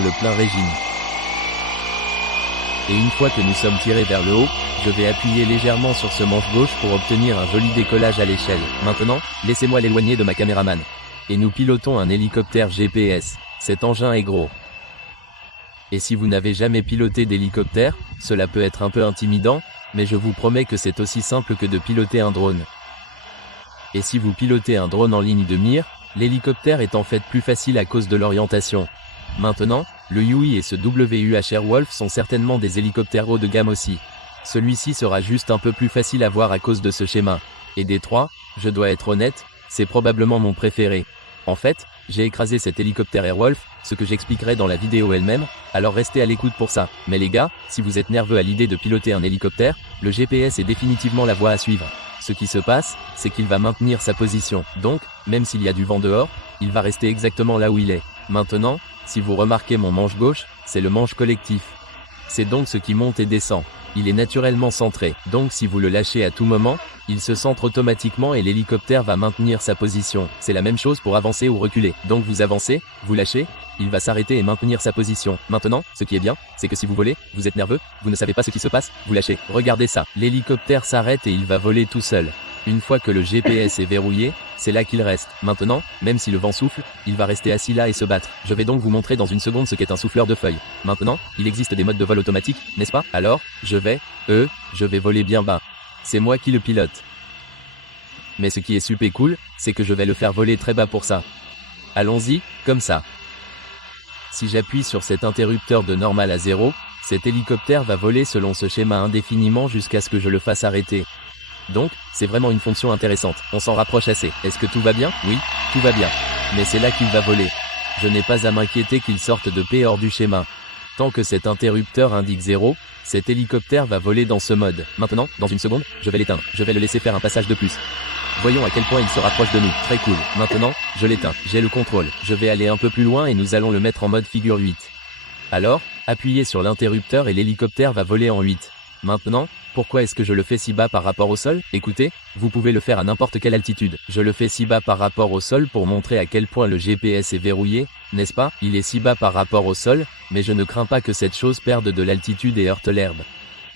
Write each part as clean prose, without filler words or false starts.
vers le plein régime. Et une fois que nous sommes tirés vers le haut, je vais appuyer légèrement sur ce manche gauche pour obtenir un joli décollage à l'échelle. Maintenant, laissez-moi l'éloigner de ma caméraman. Et nous pilotons un hélicoptère GPS. Cet engin est gros. Et si vous n'avez jamais piloté d'hélicoptère, cela peut être un peu intimidant, mais je vous promets que c'est aussi simple que de piloter un drone. Et si vous pilotez un drone en ligne de mire, l'hélicoptère est en fait plus facile à cause de l'orientation. Maintenant, le Huey et ce WH Airwolf sont certainement des hélicoptères haut de gamme aussi. Celui-ci sera juste un peu plus facile à voir à cause de ce schéma. Et des trois, je dois être honnête, c'est probablement mon préféré. En fait, j'ai écrasé cet hélicoptère Airwolf, ce que j'expliquerai dans la vidéo elle-même, alors restez à l'écoute pour ça. Mais les gars, si vous êtes nerveux à l'idée de piloter un hélicoptère, le GPS est définitivement la voie à suivre. Ce qui se passe, c'est qu'il va maintenir sa position. Donc, même s'il y a du vent dehors, il va rester exactement là où il est. Maintenant, si vous remarquez mon manche gauche, c'est le manche collectif. C'est donc ce qui monte et descend. Il est naturellement centré, donc si vous le lâchez à tout moment, il se centre automatiquement et l'hélicoptère va maintenir sa position. C'est la même chose pour avancer ou reculer. Donc vous avancez, vous lâchez, il va s'arrêter et maintenir sa position. Maintenant, ce qui est bien, c'est que si vous volez, vous êtes nerveux, vous ne savez pas ce qui se passe, vous lâchez. Regardez ça, l'hélicoptère s'arrête et il va voler tout seul. Une fois que le GPS est verrouillé, c'est là qu'il reste. Maintenant, même si le vent souffle, il va rester assis là et se battre. Je vais donc vous montrer dans une seconde ce qu'est un souffleur de feuilles. Maintenant, il existe des modes de vol automatiques, n'est-ce pas? Alors, je vais voler bien bas. C'est moi qui le pilote. Mais ce qui est super cool, c'est que je vais le faire voler très bas pour ça. Allons-y, comme ça. Si j'appuie sur cet interrupteur de normal à 0, cet hélicoptère va voler selon ce schéma indéfiniment jusqu'à ce que je le fasse arrêter. Donc, c'est vraiment une fonction intéressante. On s'en rapproche assez. Est-ce que tout va bien? Oui, tout va bien. Mais c'est là qu'il va voler. Je n'ai pas à m'inquiéter qu'il sorte de paix hors du schéma. Tant que cet interrupteur indique 0, cet hélicoptère va voler dans ce mode. Maintenant, dans une seconde, je vais l'éteindre. Je vais le laisser faire un passage de plus. Voyons à quel point il se rapproche de nous. Très cool. Maintenant, je l'éteins. J'ai le contrôle. Je vais aller un peu plus loin et nous allons le mettre en mode figure 8. Alors, appuyez sur l'interrupteur et l'hélicoptère va voler en 8. Maintenant, pourquoi est-ce que je le fais si bas par rapport au sol? Écoutez, vous pouvez le faire à n'importe quelle altitude. Je le fais si bas par rapport au sol pour montrer à quel point le GPS est verrouillé, n'est-ce pas? Il est si bas par rapport au sol, mais je ne crains pas que cette chose perde de l'altitude et heurte l'herbe.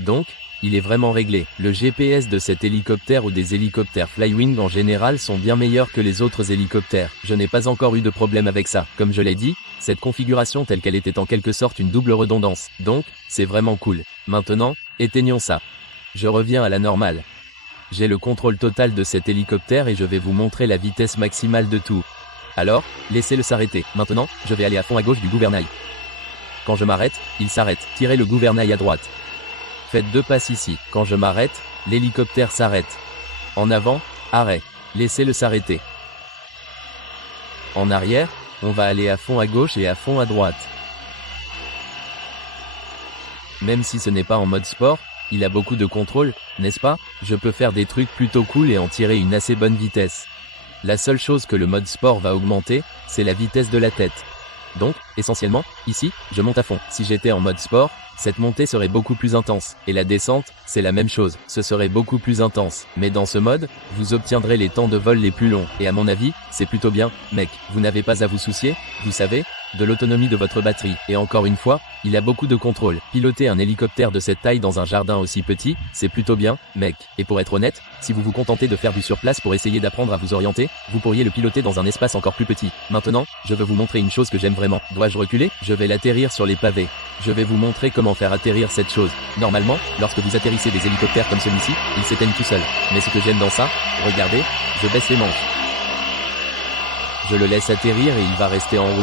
Donc, il est vraiment réglé. Le GPS de cet hélicoptère ou des hélicoptères Flywing en général sont bien meilleurs que les autres hélicoptères. Je n'ai pas encore eu de problème avec ça. Comme je l'ai dit, cette configuration telle qu'elle était en quelque sorte une double redondance. Donc, c'est vraiment cool. Maintenant, éteignons ça. Je reviens à la normale. J'ai le contrôle total de cet hélicoptère et je vais vous montrer la vitesse maximale de tout. Alors, laissez-le s'arrêter. Maintenant, je vais aller à fond à gauche du gouvernail. Quand je m'arrête, il s'arrête. Tirez le gouvernail à droite. Faites 2 passes ici. Quand je m'arrête, l'hélicoptère s'arrête. En avant, arrêt. Laissez-le s'arrêter. En arrière, on va aller à fond à gauche et à fond à droite. Même si ce n'est pas en mode sport, il a beaucoup de contrôle, n'est-ce pas? Je peux faire des trucs plutôt cool et en tirer une assez bonne vitesse. La seule chose que le mode sport va augmenter, c'est la vitesse de la tête. Donc, essentiellement, ici, je monte à fond. Si j'étais en mode sport, cette montée serait beaucoup plus intense. Et la descente, c'est la même chose. Ce serait beaucoup plus intense. Mais dans ce mode, vous obtiendrez les temps de vol les plus longs. Et à mon avis, c'est plutôt bien, mec. Vous n'avez pas à vous soucier, vous savez, de l'autonomie de votre batterie. Et encore une fois, il a beaucoup de contrôle. Piloter un hélicoptère de cette taille dans un jardin aussi petit, c'est plutôt bien, mec. Et pour être honnête, si vous vous contentez de faire du surplace pour essayer d'apprendre à vous orienter, vous pourriez le piloter dans un espace encore plus petit. Maintenant, je veux vous montrer une chose que j'aime vraiment. Dois-je reculer? Je vais l'atterrir sur les pavés. Je vais vous montrer comment faire atterrir cette chose. Normalement, lorsque vous atterrissez des hélicoptères comme celui-ci, ils s'éteignent tout seuls. Mais ce que j'aime dans ça, regardez, je baisse les manches. Je le laisse atterrir et il va rester enroulé.